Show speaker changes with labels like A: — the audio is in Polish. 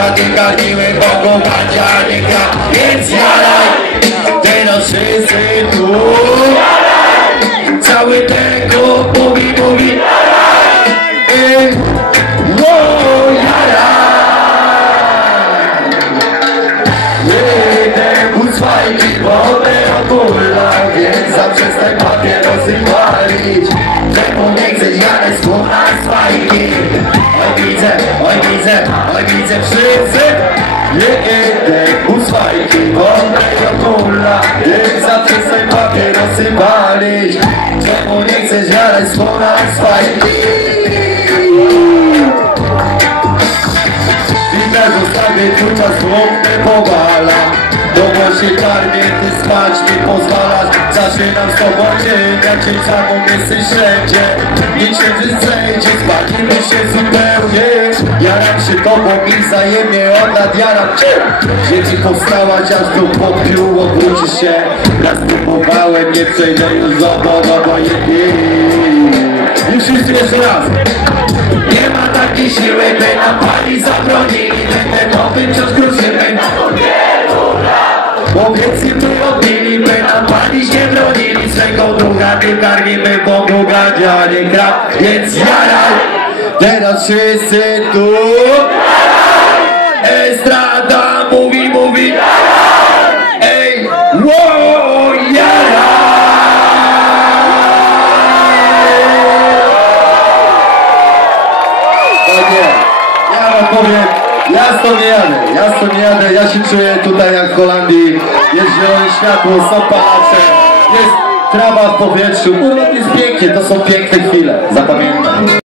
A: Ostatnie karmiły Bogu Madzia nie gra Więc jaraj. Teraz wszyscy tu. Cały ten klub mówi, mówi I Wow, jaraj. Jedę u swajki wodę ogólna Więc zaprzestań papierosy palić Czemu nie chcesz jadać widzę wszyscy Jedę u swajki wodę ogólna Więc zaprzestań papierosy palić Czemu nie chcesz jadać skóra swajki też zostawię czas chłopny powala. Domo się karmię, ty spać mi pozwalasz. Zaczynam z tobą dzień, jak cię samą jesteś wszędzie Niech się zejdzie, spalimy się zupełnie Się tobą i wzajemnie od lat jaram cię Dzieci powstałaś, aż tu popiół obrócisz się. Raz próbowałem, nie przejdę już z obok obojętnie Już wszyscy jeszcze raz. Nie ma takiej siły, by nam pani zabronili. Będę nowym wciąż kruszymy Bo więcej by odbili, by nam pani nie bronili. Swego druga nie karmimy, bo Boga nie gra Więc jaraj, teraz wszyscy tu Estrada mówi, mówi Ej, wow, Tak jest. Ja wam powiem, ja stąd nie jadę, ja stąd nie jadę, ja się czuję tutaj jak w Holandii. Jest zielone światło, są palacze, jest trawa w powietrzu. Urlop jest pięknie, to są piękne chwile, zapamiętam.